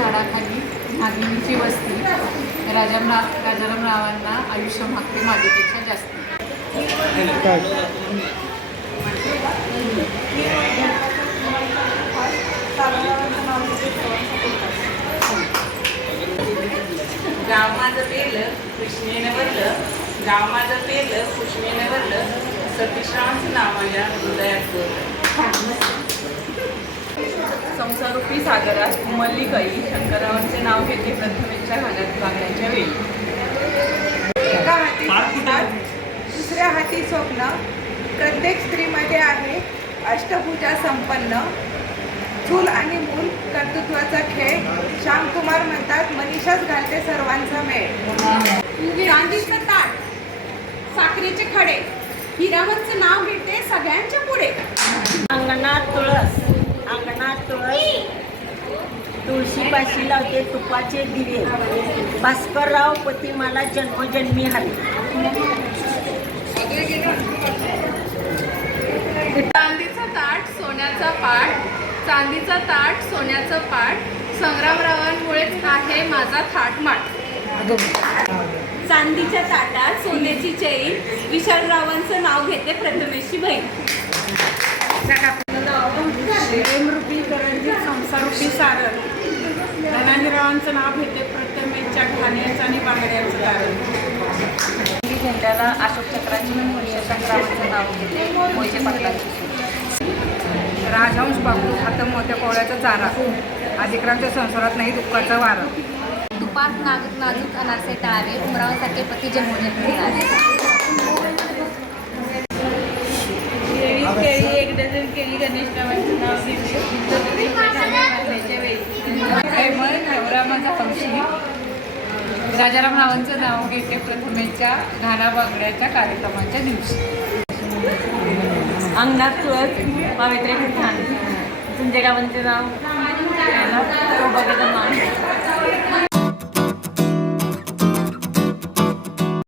झाडाखाली नागिनीची वस्ती राजाराम रावांना आयुष्य मागते मागेपेक्षा जास्त. गाव माझं पेरलं कृष्णेनं भरलं, गाव माझं पेरलं कृष्णेनं भरलं, सतीशरावांचं नाव माझ्या हृदयात कोरलं. संसारूपी सागरात उमलली कई, शंकररावांचे नाव घेते प्रथमेच्या घाण्यात लागण्याच्या वेळी. एका हाती संसार, दुसऱ्या हाती स्वप्न, प्रत्येक स्त्रीमध्ये आहे अष्टभुजा संपन्न. चूल आणि मूल कर्तृत्वाचा खेळ, श्यामकुमार म्हणतात मनीषाच घालते सर्वांचा मेळ. चांदीचं ताट, साखरेचे खडे, हिरावरचं नाव घेते सगळ्यांच्या पुढे. अंगणात तुळस, अंगणात तुळस, तुळशीपाशी लावते तुपाचे दिवे, भास्करराव पती मला जन्मजन्मी हवे. चांदीचं ताट सोन्याचा पाट, चांदीचा ताट सोन्याचं पाट, संग्रामरावांमुळेच आहे माझा थाटमाट. चांदीच्या ताटात सोन्याची चैन, विशालरावांचं नाव घेते प्रथमेशची बहीण. प्रेमरूपी करंजी संसारूपी सागर, धनाजीरावांचं नाव घेते प्रथमेच्या घाण्याचं आणि बांगड्याचं कारण. झेंड्याला अशोक चक्राची शंकररावांचं नाव घेते मोहिते पाटलांची. राजहंस बापू हात मोठ्या कोवळ्याचा चारा, अधिकारांच्या संसारात नाही दुःखाचा वारा. तुपात नाजूक अनारसे तळावे, उमरावांसारखे पती जन्मोजन्मी मिळाले. केळी एक डझन केली, गणेशरावांचं नाव घेते घालण्याच्या वेळी. प्रेमळ नवरा माझा हौशी, राजाराम रावांचं नाव घेते प्रथमेच्या घाना बांगड्याच्या कार्यक्रमाच्या दिवशी. अंगणात तुळस, पावित्र्य छान, संजय रावांचे नाव, तो बघायचं नाव.